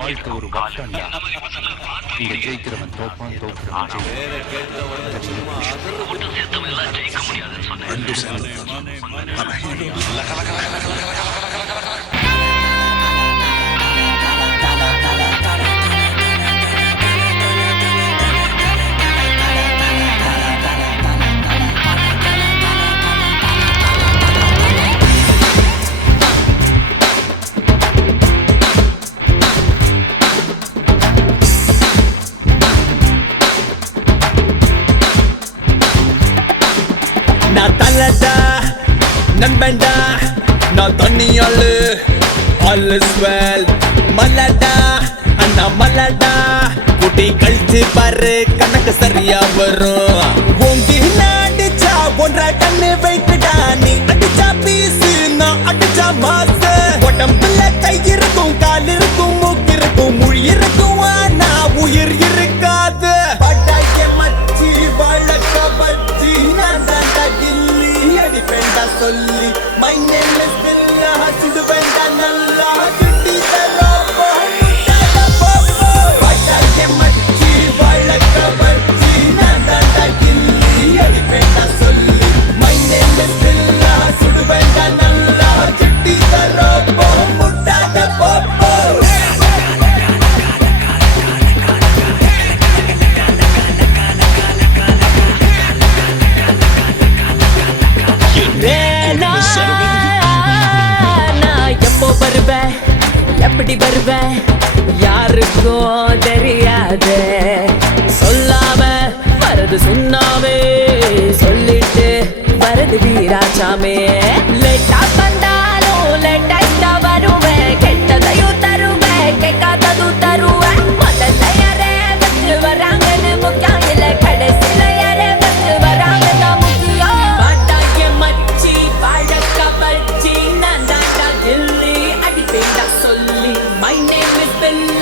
வாழ்க்கை ஒரு வட்டம்டா. இங்க ஜெயிக்கிறவன் தோப்பான், தோக்கிறவன் நான் தலடா நண்பன்டா, நான் தண்ணியாளு all is well. மலடா அண்ணா மலடா, குட்டி கழிச்சு பாரு கணக்கு சரியா வரும். ஓங்கி அடிச்சா 1.5 டன் வெயிட்டுடா, நீ அடிச்சா பீஸு நான் அடிச்சா மாசு. உடம்புல கை இருக்கும், கால் இருக்கும், மூக்கு இருக்கும், மொழி இருக்கும், ஆனா உயிர் இருக்காது. பட்டாய மச்சி வழக்க பச்சி நான் தாண்டா கில்லி, அடிப்பேண்டா சொல்லி my name is Billa, சுடுவேண்டா நல்லா சுட்டி தரோப்போ முட்டாத போப்போ. பட்டாய மச்சி வழக்க பச்சி நான் தாண்டா கில்லி, அடிப்பேண்டா சொல்லி my name is Billa, சுடுவேண்டா நல்லா சுட்டி தரோப்போ முட்டாத போப்போ. நான் எப்போ வருவேன், எப்படி வருவேன் யாருக்கும் தெரியாது. சொல்லாம வரது சொன்னாவே, சொல்லிட்டு வரது வீராசாமே. லேட்டா வந்தாலும் லேட்டா வருவேன், கெட்டதையும் தருவேன், கேட்காததும் தருவேன். முதல்ல யாரே வச்சு வராங்கன்னு முக்கியம் இல்ல, கடைசியில யாரே வச்சு வராங்க தான் முக்கியம். பட்டாய மச்சி பழக்க பச்சி நான் தாண்டா கில்லி, அடிப்பேண்டா சொல்லி my name is Billa.